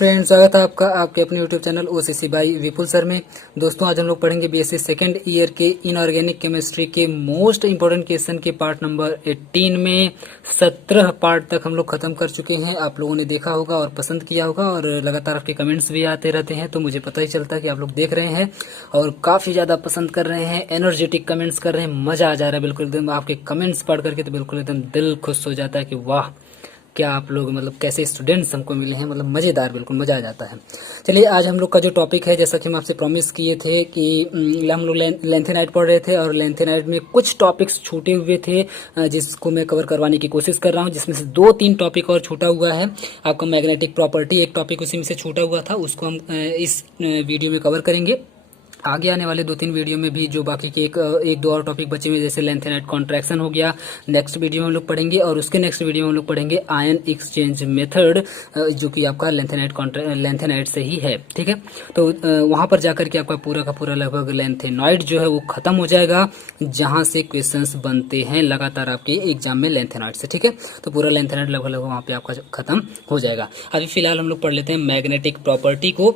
Friends, स्वागत है आपका आपके अपने YouTube channel OCC by Vipul sir में। दोस्तों, आज हम लोग पढ़ेंगे बीएससी सेकेंड ईयर के इनऑर्गेनिक केमिस्ट्री के मोस्ट इंपोर्टेंट क्वेश्चन के पार्ट नंबर 18 में 17 पार्ट तक हम लोग खत्म कर चुके हैं। आप लोगों ने देखा होगा और पसंद किया होगा और लगातार आपके कमेंट्स भी आते रहते हैं, तो मुझे पता ही चलता है कि आप लोग देख रहे हैं और काफ़ी ज़्यादा पसंद कर रहे हैं, एनर्जेटिक कमेंट्स कर रहे हैं। मज़ा आ जा रहा है बिल्कुल एकदम आपके कमेंट्स पढ़ करके, तो बिल्कुल एकदम दिल खुश हो जाता है कि वाह, क्या आप लोग मतलब कैसे स्टूडेंट्स हमको मिले हैं, मतलब मज़ेदार, बिल्कुल मज़ा आ जाता है। चलिए, आज हम लोग का जो टॉपिक है, जैसा कि हम आपसे प्रॉमिस किए थे कि हम लोग लेंथेनाइड पढ़ रहे थे और लेंथेनाइड में कुछ टॉपिक्स छूटे हुए थे, जिसको मैं कवर करवाने की कोशिश कर रहा हूं, जिसमें से 2-3 टॉपिक और छूटा हुआ है। आपका मैग्नेटिक प्रॉपर्टी एक टॉपिक उसी में से छूटा हुआ था, उसको हम इस वीडियो में कवर करेंगे। आगे आने वाले 2-3 वीडियो में भी जो बाकी के एक दो और टॉपिक बचे हुए, जैसे लेंथेनाइड कॉन्ट्रैक्शन हो गया, नेक्स्ट वीडियो में हम लोग पढ़ेंगे। और उसके नेक्स्ट वीडियो में हम लोग पढ़ेंगे आयन एक्सचेंज मेथड, जो कि आपका लेंथेनाइड से ही है। ठीक है, तो वहां पर जाकर के आपका पूरा का पूरा लगभग लेंथेनाइड जो है वो खत्म हो जाएगा, जहां से क्वेश्चंस बनते हैं लगातार आपके एग्जाम में लेंथेनाइड से। ठीक है, तो पूरा लेंथेनाइड लगभग वहां पे आपका खत्म हो जाएगा। अभी फिलहाल हम लोग पढ़ लेते हैं मैग्नेटिक प्रॉपर्टी को।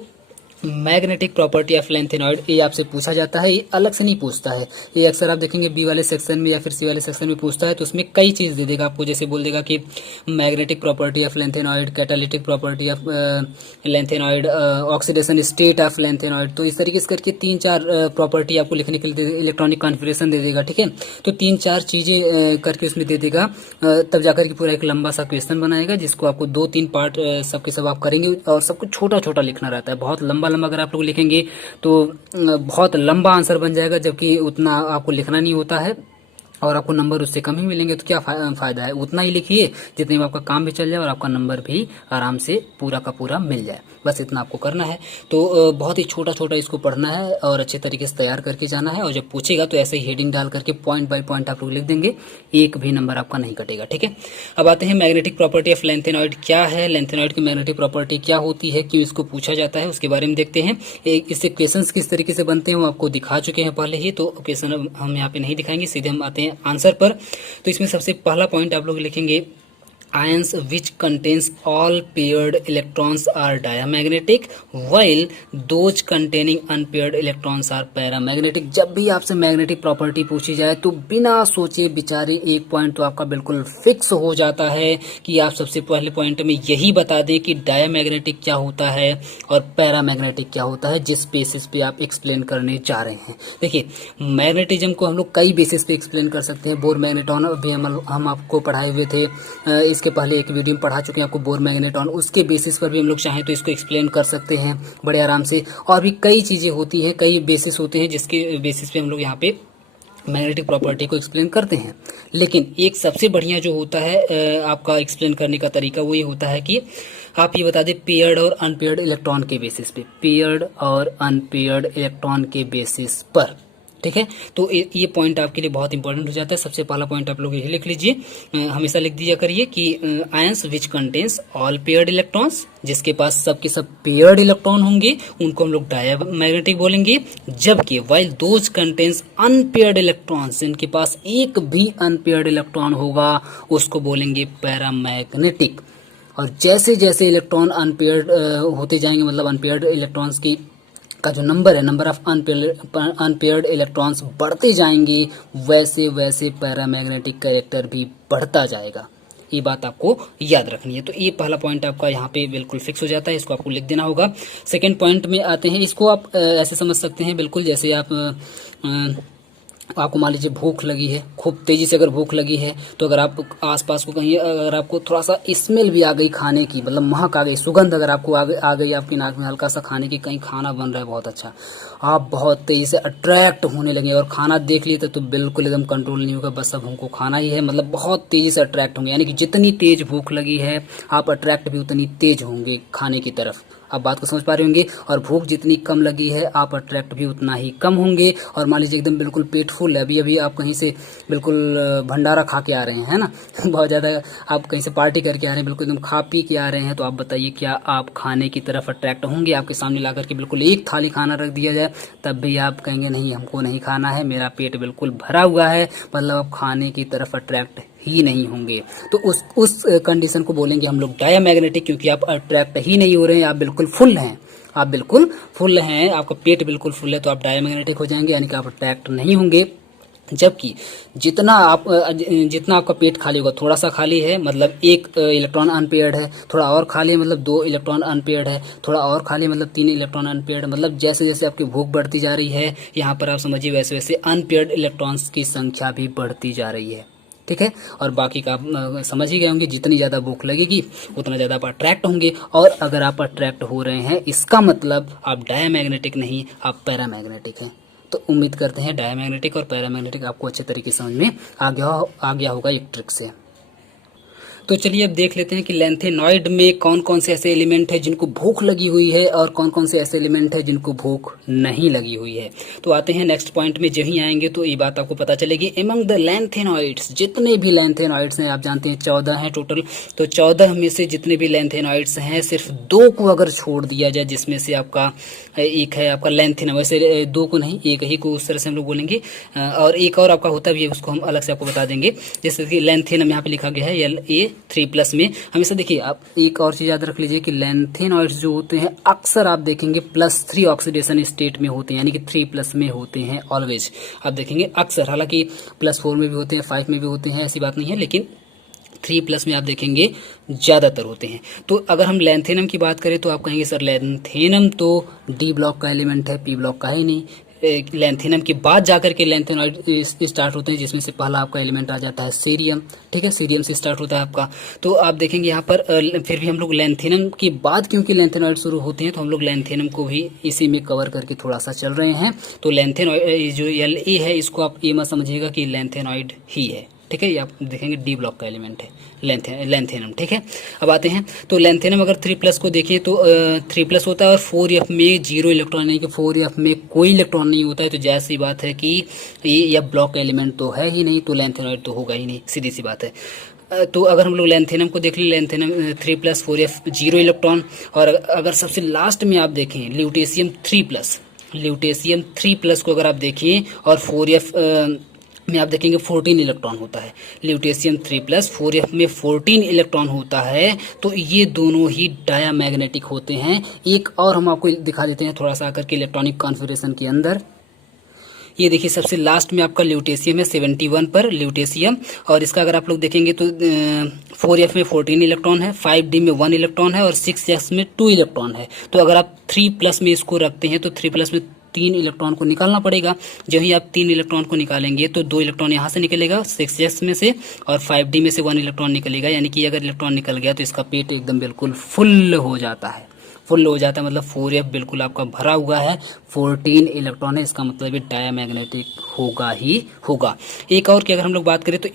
मैग्नेटिक प्रॉपर्टी ऑफ लेंथेनॉइड, ये आपसे पूछा जाता है, ये अलग से नहीं पूछता है। ये अक्सर आप देखेंगे बी वाले सेक्शन में या फिर सी वाले सेक्शन में पूछता है, तो उसमें कई चीज़ दे देगा आपको। जैसे बोल देगा कि magnetic property of lanthanoid, catalytic property of lanthanoid, oxidation state of lanthanoid. तो इस तरीके से करके 3-4 प्रॉपर्टी आपको लिखने के लिए इलेक्ट्रॉनिक कॉन्फिगरेशन दे देगा। ठीक है, तो 3-4 चीज़ें करके उसमें दे देगा, तब जाकर के पूरा एक लंबा सा क्वेश्चन बनाएगा, जिसको आपको 2-3 पार्ट सबके सब आप करेंगे। और सब कुछ छोटा छोटा लिखना रहता है, बहुत लंबा अगर आप लोग लिखेंगे तो बहुत लंबा आंसर बन जाएगा, जबकि उतना आपको लिखना नहीं होता है और आपको नंबर उससे कम ही मिलेंगे। तो क्या फायदा है, उतना ही लिखिए जितने में आपका काम भी चल जाए और आपका नंबर भी आराम से पूरा का पूरा मिल जाए। बस इतना आपको करना है। तो बहुत ही छोटा छोटा इसको पढ़ना है और अच्छे तरीके से तैयार करके जाना है। और जब पूछेगा तो ऐसे ही हेडिंग डाल करके पॉइंट बाय पॉइंट आप लोग लिख देंगे, एक भी नंबर आपका नहीं कटेगा। ठीक है, अब आते हैं मैग्नेटिक प्रॉपर्टी ऑफ लेंथेनॉइड क्या है, लेंथेनॉइड की मैग्नेटिक प्रॉपर्टी क्या होती है, क्यों इसको पूछा जाता है, उसके बारे में देखते हैं। इससे क्वेश्चंस किस तरीके से बनते हैं वो आपको दिखा चुके हैं पहले ही, तो क्वेश्चन हम यहाँ पे नहीं दिखाएंगे, सीधे हम आते हैं आंसर पर। तो इसमें सबसे पहला पॉइंट आप लोग लिखेंगे, ions which contains all paired electrons are diamagnetic while those containing unpaired electrons are paramagnetic। जब भी आपसे मैग्नेटिक प्रॉपर्टी पूछी जाए तो बिना सोचे विचारे एक पॉइंट तो आपका बिल्कुल फिक्स हो जाता है कि आप सबसे पहले पॉइंट में यही बता दें कि डायमैग्नेटिक क्या होता है और पैरामैग्नेटिक क्या होता है, जिस बेसिस पे आप एक्सप्लेन करने जा रहे हैं। देखिए, मैग्नेटिज्म को हम लोग कई बेसिस पे एक्सप्लेन कर सकते हैं। बोर मैग्नेटॉन भी हम आपको पढ़ाए हुए थे, इसके पहले एक वीडियो में पढ़ा चुके हैं आपको बोर मैग्नेटॉन। उसके बेसिस पर भी हम लोग चाहें तो इसको एक्सप्लेन कर सकते हैं बड़े आराम से। और भी कई चीज़ें होती हैं, कई बेसिस होते हैं जिसके बेसिस पे हम लोग यहाँ पे मैग्नेटिक प्रॉपर्टी को एक्सप्लेन करते हैं। लेकिन एक सबसे बढ़िया जो होता है आपका एक्सप्लेन करने का तरीका, वो ये होता है कि आप ये बता दें पेयर्ड और अनपेयर्ड इलेक्ट्रॉन के बेसिस पे, पेयर्ड और अनपेयर्ड इलेक्ट्रॉन के बेसिस पर। ठीक है, तो ये पॉइंट आपके लिए बहुत इंपॉर्टेंट हो जाता है। सबसे पहला पॉइंट आप लोग यही लिख लीजिए, हमेशा लिख दिया करिए कि ions which contains all paired electrons, जिसके पास सबके सब पेयर्ड इलेक्ट्रॉन होंगे उनको हम लोग डायमैग्नेटिक बोलेंगे। जबकि while those contains unpaired electrons, जिनके पास एक भी अनपेयर्ड इलेक्ट्रॉन होगा उसको बोलेंगे पैरामैग्नेटिक। और जैसे जैसे इलेक्ट्रॉन अनपेयर्ड होते जाएंगे, मतलब अनपेयर्ड इलेक्ट्रॉन्स की का जो नंबर है, नंबर ऑफ अनपेयर्ड इलेक्ट्रॉन्स बढ़ते जाएंगे, वैसे वैसे पैरामैग्नेटिक कैरेक्टर भी बढ़ता जाएगा। ये बात आपको याद रखनी है। तो ये पहला पॉइंट आपका यहाँ पे बिल्कुल फिक्स हो जाता है, इसको आपको लिख देना होगा। सेकेंड पॉइंट में आते हैं, इसको आप ऐसे समझ सकते हैं बिल्कुल जैसे आपको मान लीजिए भूख लगी है, खूब तेजी से अगर भूख लगी है, तो अगर आप आसपास को कहीं, अगर आपको थोड़ा सा स्मेल भी आ गई खाने की, मतलब महक आ गई, सुगंध अगर आपको आ गई आपकी नाक में हल्का सा खाने की, कहीं खाना बन रहा है बहुत अच्छा, आप बहुत तेजी से अट्रैक्ट होने लगे और खाना देख लिए तो बिल्कुल एकदम कंट्रोल नहीं होगा, बस अब हमको खाना ही है, मतलब बहुत तेजी से अट्रैक्ट होंगे। यानी कि जितनी तेज भूख लगी है आप अट्रैक्ट भी उतनी तेज होंगे खाने की तरफ। आप बात को समझ पा रहे होंगे। और भूख जितनी कम लगी है आप अट्रैक्ट भी उतना ही कम होंगे। और मान लीजिए एकदम बिल्कुल पेट फुल है, अभी अभी आप कहीं से बिल्कुल भंडारा खा के आ रहे हैं, है ना बहुत ज़्यादा आप कहीं से पार्टी करके आ रहे हैं, बिल्कुल एकदम खा पी के आ रहे हैं, तो आप बताइए क्या आप खाने की तरफ अट्रैक्ट होंगे? आपके सामने ला करके बिल्कुल एक थाली खाना रख दिया जाए तब भी आप कहेंगे नहीं, हमको नहीं खाना है, मेरा पेट बिल्कुल भरा हुआ है, मतलब आप खाने की तरफ अट्रैक्ट ही नहीं होंगे। तो उस कंडीशन को बोलेंगे हम लोग डायामैग्नेटिक, क्योंकि आप अट्रैक्ट ही नहीं हो रहे हैं, आप बिल्कुल फुल हैं, आप बिल्कुल फुल हैं, आपका पेट बिल्कुल फुल है, तो आप डायामैग्नेटिक हो जाएंगे, यानी कि आप अट्रैक्ट नहीं होंगे। जबकि जितना आपका पेट खाली होगा, थोड़ा सा खाली है मतलब एक इलेक्ट्रॉन अनपेयर्ड है, थोड़ा और खाली है मतलब 2 इलेक्ट्रॉन अनपेयर्ड है, थोड़ा और खाली है मतलब 3 इलेक्ट्रॉन अनपेयर्ड, मतलब जैसे जैसे आपकी भूख बढ़ती जा रही है यहाँ पर आप समझिए वैसे वैसे अनपेयर्ड इलेक्ट्रॉन्स की संख्या भी बढ़ती जा रही है। ठीक है, और बाकी का आप समझ ही गए होंगे, जितनी ज़्यादा भूख लगेगी उतना ज़्यादा आप अट्रैक्ट होंगे, और अगर आप अट्रैक्ट हो रहे हैं इसका मतलब आप डायामैग्नेटिक नहीं, आप पैरामैग्नेटिक हैं। तो उम्मीद करते हैं डायमैग्नेटिक और पैरामैग्नेटिक आपको अच्छे तरीके से समझ में आ गया होगा एक ट्रिक से। तो चलिए अब देख लेते हैं कि लैंथेनॉइड में कौन कौन से ऐसे एलिमेंट हैं जिनको भूख लगी हुई है और कौन कौन से ऐसे एलिमेंट हैं जिनको भूख नहीं लगी हुई है। तो आते हैं नेक्स्ट पॉइंट में, जब ही आएंगे तो ये बात आपको पता चलेगी। एमंग द लैंथेनॉइड्स, जितने भी लैंथेनॉइड्स हैं, आप जानते हैं 14 हैं टोटल, तो 14 में से जितने भी लैंथेनॉइड्स हैं सिर्फ 2 को अगर छोड़ दिया जाए, जिसमें से आपका एक है आपका लैंथेनम, वैसे 2 को नहीं, एक ही को उस तरह से हम लोग बोलेंगे, और एक और आपका होता भी है, उसको हम अलग से आपको बता देंगे। जैसे कि लैंथेनम यहाँ पे लिखा गया है La3+ में। हमेशा देखिए आप एक और चीज याद रख लीजिए कि लैंथेनॉइड्स जो होते हैं अक्सर आप देखेंगे +3 ऑक्सीडेशन स्टेट में होते हैं, यानी कि 3+ में होते हैं ऑलवेज, आप देखेंगे अक्सर, हालांकि +4 में भी होते हैं, 5 में भी होते हैं, ऐसी बात नहीं है, लेकिन 3+ में आप देखेंगे ज़्यादातर होते हैं। तो अगर हम लैंथेनम की बात करें तो आप कहेंगे सर लैंथेनम तो डी ब्लॉक का एलिमेंट है, पी ब्लॉक का है नहीं। लैंथेनम के बाद जाकर के लैंथेनॉइड स्टार्ट होते हैं, जिसमें से पहला आपका एलिमेंट आ जाता है सीरियम। ठीक है, सीरियम से स्टार्ट होता है आपका। तो आप देखेंगे यहाँ पर फिर भी हम लोग लैंथेनम के बाद क्योंकि लैंथेनॉइड शुरू होते हैं तो हम लोग लैंथेनम को भी इसी में कवर करके थोड़ा सा चल रहे हैं। तो लैंथेनॉइड जो La है इसको आप ये मत समझिएगा कि लैंथेनॉइड ही है। ठीक है, ये आप देखेंगे डी ब्लॉक का एलिमेंट है लैंथेनम। ठीक है, अब आते हैं तो लैंथेनम अगर 3+ को देखिए तो 3+ होता है और 4f में 0 इलेक्ट्रॉन, नहीं कि 4f में कोई इलेक्ट्रॉन नहीं होता है, तो जाहिर सी बात है कि ये ब्लॉक का एलिमेंट तो है ही नहीं, तो लैंथेनॉइड तो होगा ही नहीं, सीधी सी बात है। तो अगर हम लोग लैंथेनम को देख लें, लैंथेनम 3+ 4f 0 इलेक्ट्रॉन, और अगर सबसे लास्ट में आप देखें ल्यूटेशियम 3+ को अगर आप देखें और 4f में आप देखेंगे 14 इलेक्ट्रॉन होता है। ल्यूटेशियम 3+ 4f में 14 इलेक्ट्रॉन होता है, तो ये दोनों ही डायामैग्नेटिक होते हैं। एक और हम आपको दिखा देते हैं थोड़ा सा आकर के इलेक्ट्रॉनिक कॉन्फ़िगरेशन के अंदर। ये देखिए सबसे लास्ट में आपका ल्यूटेशियम है 71 पर ल्यूटेशियम, और इसका अगर आप लोग देखेंगे तो 4f में 14 इलेक्ट्रॉन है, 5d में 1 इलेक्ट्रॉन है और 6s में 2 इलेक्ट्रॉन है। तो अगर आप 3+ में इसको रखते हैं तो 3+ में 3 इलेक्ट्रॉन को निकालना पड़ेगा। जब ही आप 3 इलेक्ट्रॉन को निकालेंगे तो 2 इलेक्ट्रॉन यहाँ से निकलेगा 6s में से, और 5d में से 1 इलेक्ट्रॉन निकलेगा, यानी कि अगर इलेक्ट्रॉन निकल गया तो इसका पेट एकदम बिल्कुल फुल हो जाता है। फुल हो जाता है मतलब 4f बिल्कुल आपका भरा हुआ है, 14 इलेक्ट्रॉन है, इसका मतलब ये डायामैग्नेटिक होगा ही होगा। एक और की अगर हम लोग बात करें तो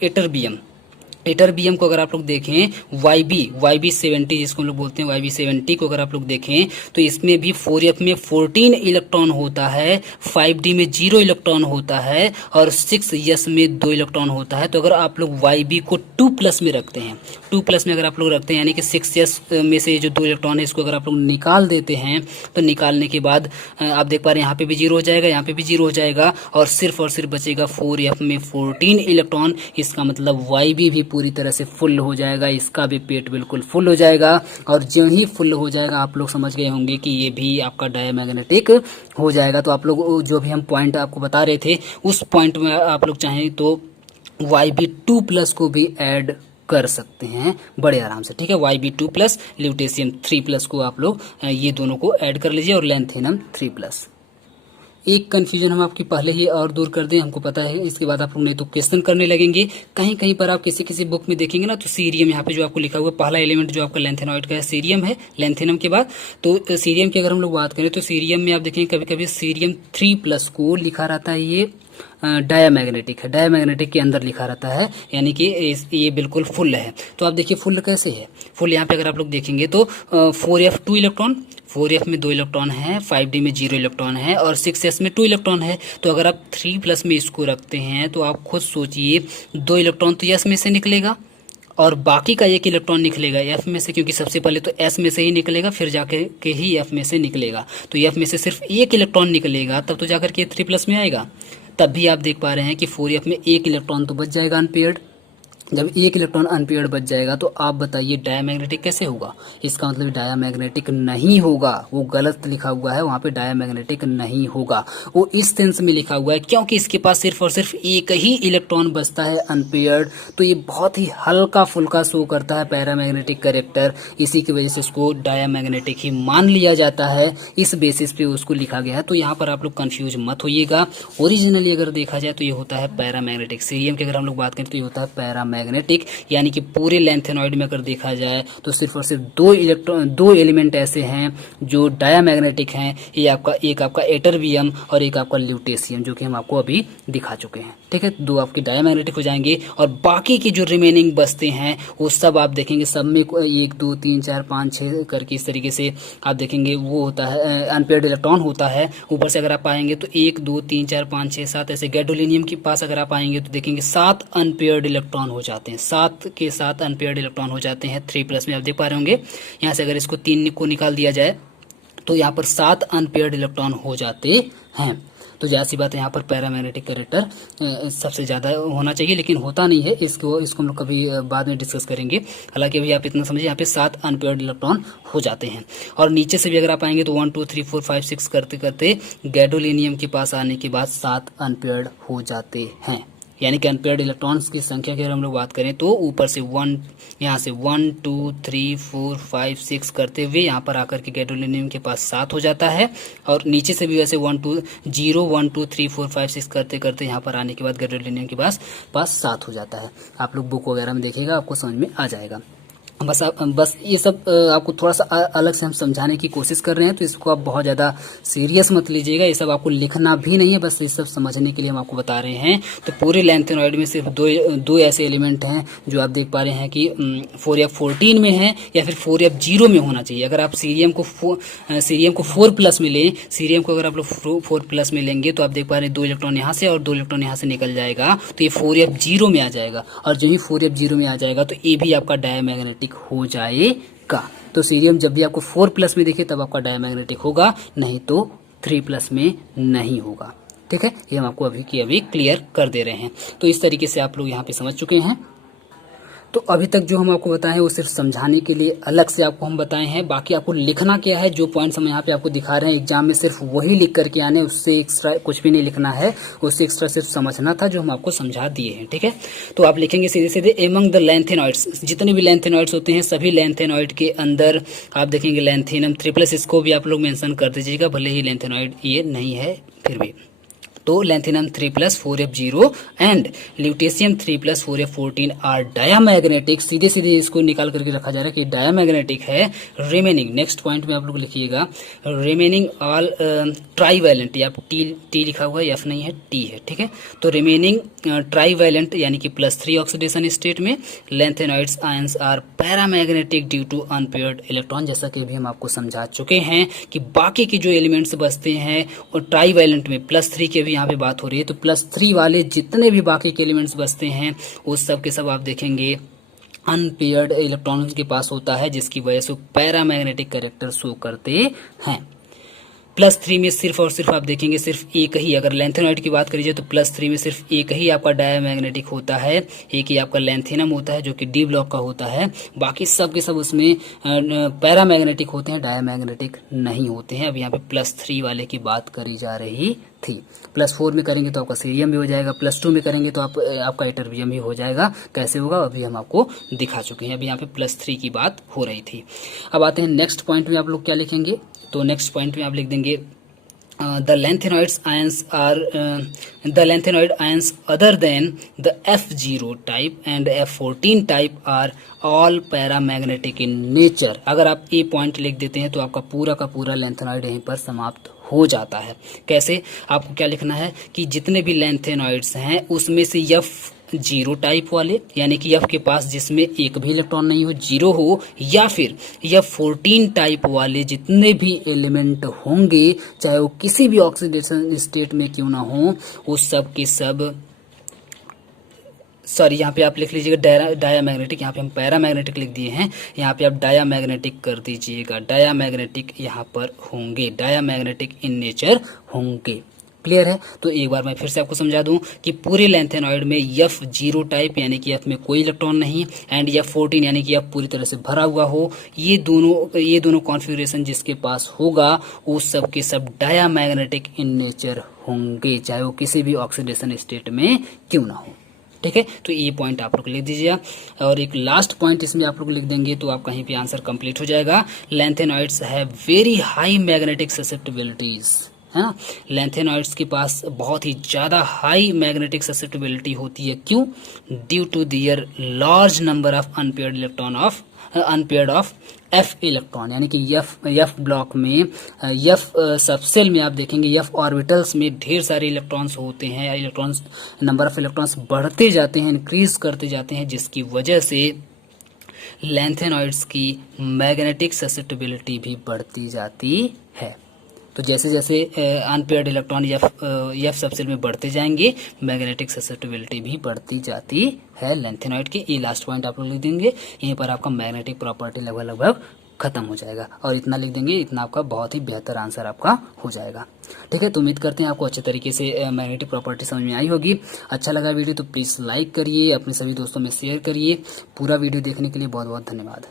एटरबियम को अगर आप लोग देखें YB70 जिसको हम लोग बोलते हैं YB70 को अगर आप लोग देखें तो इसमें भी 4f में 14 इलेक्ट्रॉन होता है, 5d में 0 इलेक्ट्रॉन होता है और 6s में 2 इलेक्ट्रॉन होता है। तो अगर आप लोग YB को 2+ में रखते हैं, 2+ में अगर आप लोग रखते हैं यानी कि 6s में से जो 2 इलेक्ट्रॉन है इसको अगर आप लोग निकाल देते हैं तो निकालने के बाद आप देख पा रहे हैं यहाँ पे भी 0 हो जाएगा, यहाँ पे भी 0 हो जाएगा और सिर्फ बचेगा 4f में 14 इलेक्ट्रॉन। इसका मतलब YB भी पूरी तरह से फुल हो जाएगा, इसका भी पेट बिल्कुल फुल हो जाएगा, और जो ही फुल हो जाएगा आप लोग समझ गए होंगे कि ये भी आपका डायामैग्नेटिक हो जाएगा। तो आप लोग जो भी हम पॉइंट आपको बता रहे थे उस पॉइंट में आप लोग चाहें तो YB2+ को भी ऐड कर सकते हैं बड़े आराम से। ठीक है, YB2+ ल्यूटेशियम 3+ को आप लोग ये दोनों को ऐड कर लीजिए और लैंथेनम 3+। एक कन्फ्यूजन हम आपकी पहले ही और दूर कर दें, हमको पता है इसके बाद आप लोग नहीं तो क्वेश्चन करने लगेंगे। कहीं कहीं पर आप किसी बुक में देखेंगे ना तो सीरियम यहाँ पे जो आपको लिखा हुआ पहला एलिमेंट जो आपका लैंथेनॉइड का है सीरियम है लैंथेनम के बाद। तो सीरियम की अगर हम लोग बात करें तो सीरियम में आप देखेंगे कभी कभी सीरियम 3+ को लिखा रहता है ये डायामैग्नेटिक है, डायामैग्नेटिक के अंदर लिखा रहता है, यानी कि ये बिल्कुल फुल है। तो आप देखिए फुल कैसे है, फुल यहाँ पे अगर आप लोग देखेंगे तो 4f 2 इलेक्ट्रॉन, 4f में 2 इलेक्ट्रॉन है, 5d में 0 इलेक्ट्रॉन है और 6s में 2 इलेक्ट्रॉन है। तो अगर आप 3+ में इसको रखते हैं तो आप खुद सोचिए 2 इलेक्ट्रॉन तो s में से निकलेगा और बाकी का 1 इलेक्ट्रॉन निकलेगा f में से, क्योंकि सबसे पहले तो s में से ही निकलेगा फिर जाकर के ही f में से निकलेगा। तो f में से सिर्फ 1 इलेक्ट्रॉन निकलेगा तब तो जाकर के 3+ में आएगा। तब भी आप देख पा रहे हैं कि 4f में 1 इलेक्ट्रॉन तो बच जाएगा अनपेयर्ड, जब एक इलेक्ट्रॉन अनपेयर्ड बच जाएगा तो आप बताइए डायामैग्नेटिक कैसे होगा। इसका मतलब डायामैग्नेटिक नहीं होगा, वो गलत लिखा हुआ है, वहाँ पे डायामैग्नेटिक नहीं होगा। वो इस सेंस में लिखा हुआ है क्योंकि इसके पास सिर्फ और सिर्फ एक ही इलेक्ट्रॉन बचता है अनपेयर्ड, तो ये बहुत ही हल्का फुल्का शो करता है पैरामैग्नेटिक कैरेक्टर, इसी की वजह से उसको डायामैग्नेटिक ही मान लिया जाता है। इस बेसिस पे उसको लिखा गया है। तो यहाँ पर आप लोग कंफ्यूज मत होइएगा। ओरिजिनली अगर देखा जाए तो ये होता है पैरामैग्नेटिक। सीरियम की अगर हम लोग बात करें तो ये होता है पैरामैग्नेटिक, यानी कि पूरे लैंथेनॉइड में अगर देखा जाए तो सिर्फ और सिर्फ दो एलिमेंट ऐसे हैं जो डायामैग्नेटिक हैं। ये आपका एक आपका एटरबियम और एक आपका ल्यूटेशियम, जो कि हम आपको अभी दिखा चुके हैं। ठीक है, दो आपके डायामैग्नेटिक हो जाएंगे और बाकी के जो रिमेनिंग बचते हैं वो सब आप देखेंगे सब में 1 2 3 4 5 6 करके इस तरीके से आप देखेंगे वो होता है अनपेयर्ड इलेक्ट्रॉन होता है। ऊपर से अगर आप आएंगे तो 1 2 3 4 5 6 7 ऐसे गैडोलिनियम के पास अगर आप आएंगे तो देखेंगे 7 अनपेयर्ड इलेक्ट्रॉन हो जाते हैं। 7 के 7 अनपेयर्ड इलेक्ट्रॉन हो जाते हैं 3+ में। आप देख पा रहे होंगे यहाँ से अगर इसको 3 को निकाल दिया जाए तो यहाँ पर 7 अनपेयर्ड इलेक्ट्रॉन हो जाते हैं। तो जैसी बात है यहाँ पर पैरामैग्नेटिक कैरेक्टर सबसे ज़्यादा होना चाहिए, लेकिन होता नहीं है। इसको हम लोग कभी बाद में डिस्कस करेंगे। हालांकि अभी आप इतना समझिए यहाँ पे 7 अनपेयर्ड इलेक्ट्रॉन हो जाते हैं। और नीचे से भी अगर आप आएंगे तो 1 2 3 4 5 6 करते करते गैडोलिनियम के पास आने के बाद 7 अनपेयर्ड हो जाते हैं। यानी कि अनपेयर्ड इलेक्ट्रॉन्स की संख्या की अगर हम लोग बात करें तो ऊपर से 1 यहाँ से 1 2 3 4 5 6 करते हुए यहाँ पर आकर के गैडोलिनियम के पास 7 हो जाता है। और नीचे से भी वैसे 1 2 0 1 2 3 4 5 6 करते करते यहाँ पर आने के बाद गैडोलिनियम के पास 7 हो जाता है। आप लोग बुक वगैरह में देखिएगा, आपको समझ में आ जाएगा। बस ये सब आपको थोड़ा सा अलग से हम समझाने की कोशिश कर रहे हैं, तो इसको आप बहुत ज़्यादा सीरियस मत लीजिएगा। ये सब आपको लिखना भी नहीं है, बस ये सब समझने के लिए हम आपको बता रहे हैं। तो पूरे लैंथेनॉइड में सिर्फ दो ऐसे एलिमेंट हैं जो आप देख पा रहे हैं कि 4f14 में है या फिर 4f0 में होना चाहिए। अगर आप सीरियम को 4+ में लें, सीरियम को अगर आप लोग 4+ में लेंगे तो आप देख पा रहे हैं 2 इलेक्ट्रॉन यहाँ से और 2 इलेक्ट्रॉन यहाँ से निकल जाएगा, तो ये 4f0 में आ जाएगा। और जो ही 4f0 में आ जाएगा तो ये भी आपका डायामैग्नेटिक हो जाएगा। तो सीरियम जब भी आपको 4+ में दिखे तब आपका डायामैग्नेटिक होगा, नहीं तो 3+ में नहीं होगा। ठीक है, ये हम आपको अभी क्लियर कर दे रहे हैं। तो इस तरीके से आप लोग यहाँ पे समझ चुके हैं। तो अभी तक जो हम आपको बताएं वो सिर्फ समझाने के लिए अलग से आपको हम बताए हैं। बाकी आपको लिखना क्या है, जो पॉइंट्स हम यहाँ पे आपको दिखा रहे हैं एग्जाम में सिर्फ वही लिख करके आने, उससे एक्स्ट्रा कुछ भी नहीं लिखना है। उससे एक्स्ट्रा सिर्फ समझना था जो हम आपको समझा दिए हैं। ठीक है, तो आप लिखेंगे सीधे सीधे एमंग द लैंथेनॉइड्स, जितने भी लैंथेनॉइड्स होते हैं सभी लैंथेनॉइड के अंदर आप देखेंगे लैंथेनम 3+, इसको भी आप लोग मेंशन कर दीजिएगा, भले ही लैंथेनॉइड ये नहीं है फिर भी। तो lanthanum 3+ 4f0 and lutetium 3+ 4f14 are diamagnetic. सीधे सीधे इसको निकाल करके रखा जा रहा है कि डायामैग्नेटिक है। रिमेनिंग नेक्स्ट पॉइंट में आप लोग लिखिएगा रिमेनिंग ऑल ट्राईवैलेंट, या टी लिखा हुआ है, एफ नहीं है टी है। ठीक है, तो रिमेनिंग ट्राईवैलेंट यानी कि +3 ऑक्सीडेशन स्टेट में lanthanoids ions are paramagnetic due to unpaired electron. जैसा कि अभी हम आपको समझा चुके हैं कि बाकी के जो एलिमेंट्स बचते हैं और ट्राईवैलेंट में +3 के भी यहाँ पे बात हो रही है, तो +3 वाले जितने भी बाकी के एलिमेंट्स बचते हैं वो सब के सब आप देखेंगे अनपेयर्ड इलेक्ट्रॉन्स के पास होता है, जिसकी वजह से पैरामैग्नेटिक कैरेक्टर शो करते हैं। +3 में सिर्फ और सिर्फ आप देखेंगे सिर्फ एक ही, अगर लैंथेनॉइड की बात करिए तो +3 में सिर्फ एक ही आपका डायामैग्नेटिक होता है, एक ही आपका लैंथेनम होता है जो कि D ब्लॉक का होता है। बाकी सब के सब उसमें पैरामैग्नेटिक होते हैं, डायामैग्नेटिक नहीं होते हैं। अब यहाँ पे +3 वाले की बात करी जा रही थी। +4 में करेंगे तो आपका सीरियम भी हो जाएगा, +2 में करेंगे तो आपका एटरबियम भी हो जाएगा। कैसे होगा अभी हम आपको दिखा चुके हैं। अभी यहाँ पे +3 की बात हो रही थी। अब आते हैं नेक्स्ट पॉइंट में, आप लोग क्या लिखेंगे, तो नेक्स्ट पॉइंट में आप लिख देंगे the lanthanide ions other than the F0 type and F14 type are all paramagnetic in nature। अगर आप ये पॉइंट लिख देते हैं तो आपका पूरा का पूरा लैंथेनॉइड यहीं पर समाप्त हो जाता है। कैसे, आपको क्या लिखना है कि जितने भी लैंथेनॉइड्स हैं उसमें से F0 टाइप वाले, यानी कि F के पास जिसमें एक भी इलेक्ट्रॉन नहीं हो, 0 हो, या फिर F14 टाइप वाले जितने भी एलिमेंट होंगे चाहे वो किसी भी ऑक्सीडेशन स्टेट में क्यों ना हो, वो सब के सब, सॉरी यहाँ पे आप लिख लीजिएगा डायामैग्नेटिक, यहाँ पे हम पैरामैग्नेटिक लिख दिए हैं, यहाँ पे आप डायामैग्नेटिक कर दीजिएगा। डायामैग्नेटिक यहाँ पर होंगे, डायामैग्नेटिक इन नेचर होंगे। क्लियर है? तो एक बार मैं फिर से आपको समझा दूं कि पूरे लैंथेनॉइड में F0 टाइप यानी कि F में कोई इलेक्ट्रॉन नहीं एंड F14 यानी कि F पूरी तरह से भरा हुआ हो, ये दोनों कॉन्फ़िगरेशन जिसके पास होगा वो सब के सब डायामैग्नेटिक इन नेचर होंगे, चाहे वो किसी भी ऑक्सीडेशन स्टेट में क्यों ना हो। ठीक है, तो ये पॉइंट आप लोग लिख दीजिएगा। और एक लास्ट पॉइंट इसमें आप लोग लिख देंगे तो आप कहीं पे आंसर कंप्लीट हो जाएगा। Lanthanoids have very high magnetic susceptibilities, है ना। लैंथेनॉइड्स के पास बहुत ही ज़्यादा हाई मैग्नेटिक ससेप्टिबिलिटी होती है, क्यों? Due to their large number of unpaired of F electron, यानी कि एफ ब्लॉक में एफ सबसेल में आप देखेंगे एफ ऑर्बिटल्स में ढेर सारे इलेक्ट्रॉन्स होते हैं, इलेक्ट्रॉन्स नंबर ऑफ इलेक्ट्रॉन्स बढ़ते जाते हैं, इंक्रीज करते जाते हैं, जिसकी वजह से लैंथेनॉइड्स की मैग्नेटिक ससेप्टिबिलिटी भी बढ़ती जाती है। तो जैसे जैसे अनपेयर्ड इलेक्ट्रॉन एफ सबसेल में बढ़ते जाएंगे, मैग्नेटिक ससेप्टिबिलिटी भी बढ़ती जाती है लैंथेनॉइड की। ये लास्ट पॉइंट आप लोग लिख देंगे, यहीं पर आपका मैग्नेटिक प्रॉपर्टी लगभग खत्म हो जाएगा। और इतना लिख देंगे, इतना आपका बहुत ही बेहतर आंसर आपका हो जाएगा। ठीक है, तो उम्मीद करते हैं आपको अच्छे तरीके से मैग्नेटिक प्रॉपर्टी समझ में आई होगी। अच्छा लगा वीडियो तो प्लीज़ लाइक करिए, अपने सभी दोस्तों में शेयर करिए। पूरा वीडियो देखने के लिए बहुत बहुत धन्यवाद।